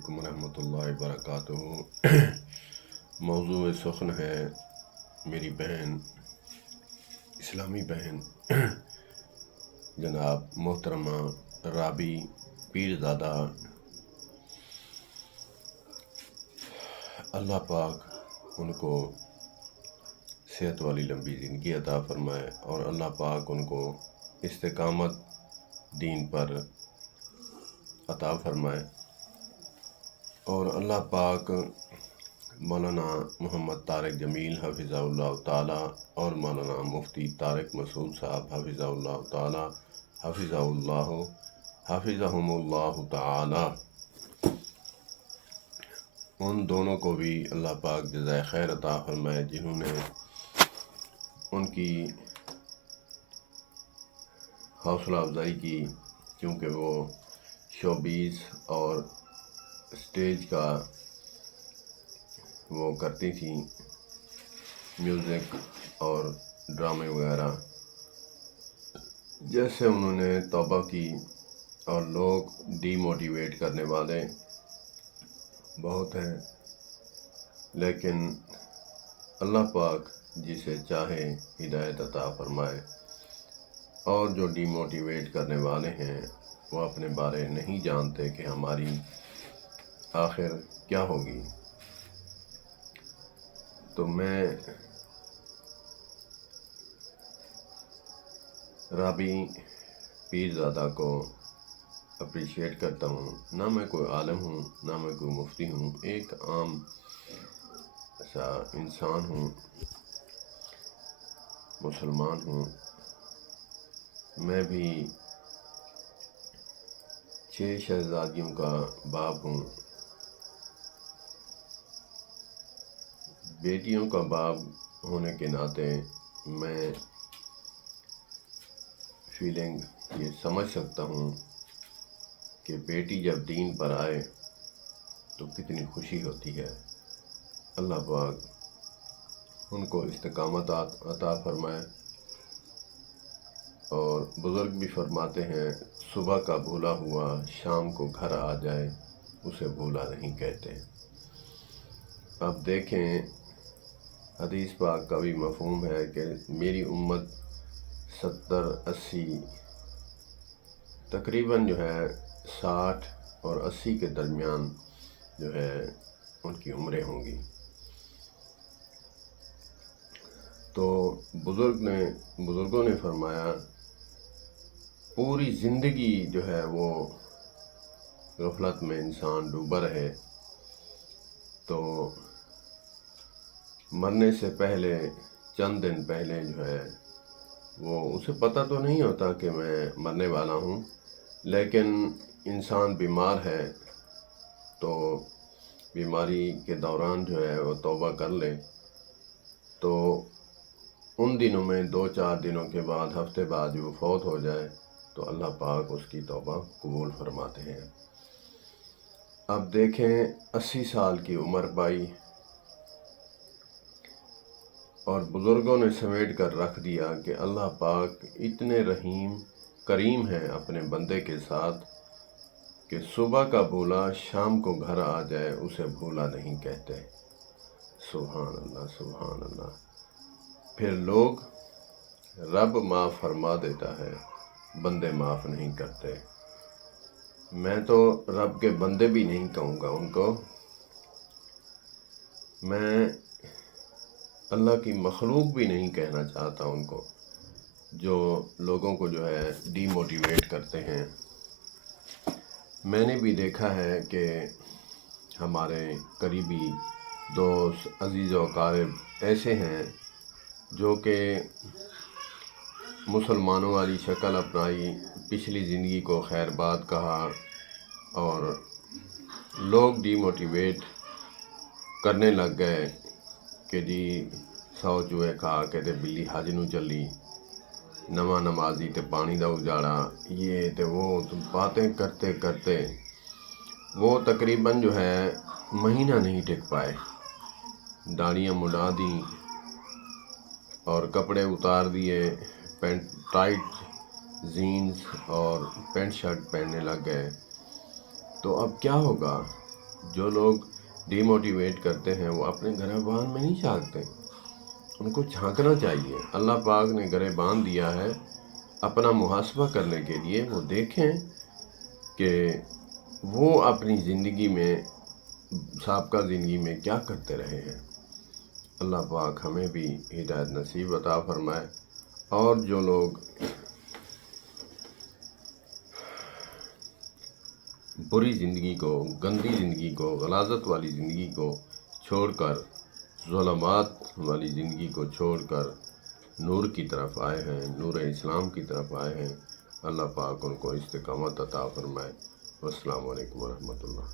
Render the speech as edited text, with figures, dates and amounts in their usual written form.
علیکم ورحمۃ اللہ وبرکاتہ۔ موضوع سخن ہے میری بہن، اسلامی بہن جناب محترمہ رابی پیرزادہ، اللہ پاک ان کو صحت والی لمبی زندگی عطا فرمائے اور اللہ پاک ان کو استقامت دین پر عطا فرمائے، اور اللہ پاک مولانا محمد طارق جمیل حفظہ اللہ تعالی اور مولانا مفتی طارق مسعود صاحب حفظہ اللہ تعالی حفظہم اللہ تعالی، ان دونوں کو بھی اللہ پاک جزائے خیر عطا فرمائے، جنہوں نے ان کی حوصلہ افزائی کی، کیونکہ وہ شوبیز اور اسٹیج کا وہ کرتی تھیں، میوزک اور ڈرامے وغیرہ۔ جیسے انہوں نے توبہ کی، اور لوگ ڈی موٹیویٹ کرنے والے بہت ہیں، لیکن اللہ پاک جسے چاہے ہدایت عطا فرمائے، اور جو ڈی موٹیویٹ کرنے والے ہیں وہ اپنے بارے نہیں جانتے کہ ہماری آخر کیا ہوگی۔ تو میں رابی پیرزادہ کو اپریشیٹ کرتا ہوں، نہ میں کوئی عالم ہوں، نہ میں کوئی مفتی ہوں، ایک عام سا انسان ہوں، مسلمان ہوں۔ میں بھی 6 شہزادیوں کا باپ ہوں، بیٹیوں کا باپ ہونے کے ناطے میں فیلنگ یہ سمجھ سکتا ہوں کہ بیٹی جب دین پر آئے تو کتنی خوشی ہوتی ہے۔ اللہ پاک ان کو استقامت عطا فرمائے، اور بزرگ بھی فرماتے ہیں صبح کا بھولا ہوا شام کو گھر آ جائے اسے بھولا نہیں کہتے۔ اب دیکھیں، حدیث پاک کا بھی مفہوم ہے کہ میری امت 70-80 تقریباً جو ہے 60 اور 80 کے درمیان جو ہے ان کی عمریں ہوں گی۔ تو بزرگوں نے فرمایا پوری زندگی جو ہے وہ غفلت میں انسان ڈوبا رہے تو مرنے سے پہلے چند دن پہلے جو ہے وہ اسے پتہ تو نہیں ہوتا کہ میں مرنے والا ہوں، لیکن انسان بیمار ہے تو بیماری کے دوران جو ہے وہ توبہ کر لے، تو ان دنوں میں 2-4 دنوں کے بعد، ہفتے بعد وہ فوت ہو جائے تو اللہ پاک اس کی توبہ قبول فرماتے ہیں۔ اب دیکھیں 80 سال کی عمر پائی، اور بزرگوں نے سمیٹ کر رکھ دیا کہ اللہ پاک اتنے رحیم کریم ہیں اپنے بندے کے ساتھ کہ صبح کا بھولا شام کو گھر آ جائے اسے بھولا نہیں کہتے۔ سبحان اللہ، سبحان اللہ۔ پھر لوگ رب معاف فرما دیتا ہے، بندے معاف نہیں کرتے۔ میں تو رب کے بندے بھی نہیں کہوں گا ان کو، میں اللہ کی مخلوق بھی نہیں کہنا چاہتا ان کو، جو لوگوں کو جو ہے ڈی موٹیویٹ کرتے ہیں۔ میں نے بھی دیکھا ہے کہ ہمارے قریبی دوست، عزیز و اقارب ایسے ہیں جو کہ مسلمانوں والی شکل اپنائی، پچھلی زندگی کو خیر بات کہا، اور لوگ ڈی موٹیویٹ کرنے لگ گئے کہ جی 100 چوہے کھا کے تے بلی حج نو چلی، نواں نمازی تے پانی دا اجاڑا، یہ تے وہ باتیں کرتے کرتے وہ تقریباً جو ہے مہینہ نہیں ٹک پائے، داڑیاں مڈا دیں اور کپڑے اتار دیے، پینٹ ٹائٹ جینز اور پینٹ شرٹ پہننے لگ گئے۔ تو اب کیا ہوگا؟ جو لوگ ڈی موٹیویٹ کرتے ہیں وہ اپنے گریبان میں نہیں جھانکتے، ان کو جھانکنا چاہیے۔ اللہ پاک نے گریبان دیا ہے اپنا محاسبہ کرنے کے لیے، وہ دیکھیں کہ وہ اپنی زندگی میں، سابقہ زندگی میں کیا کرتے رہے ہیں۔ اللہ پاک ہمیں بھی ہدایت نصیب عطا فرمائے، اور جو لوگ بری زندگی کو، گندی زندگی کو، غلاظت والی زندگی کو چھوڑ کر، ظلمات والی زندگی کو چھوڑ کر نور کی طرف آئے ہیں، نور اسلام کی طرف آئے ہیں، اللہ پاک ان کو استقامت عطا فرمائے۔ والسلام علیکم ورحمۃ اللہ۔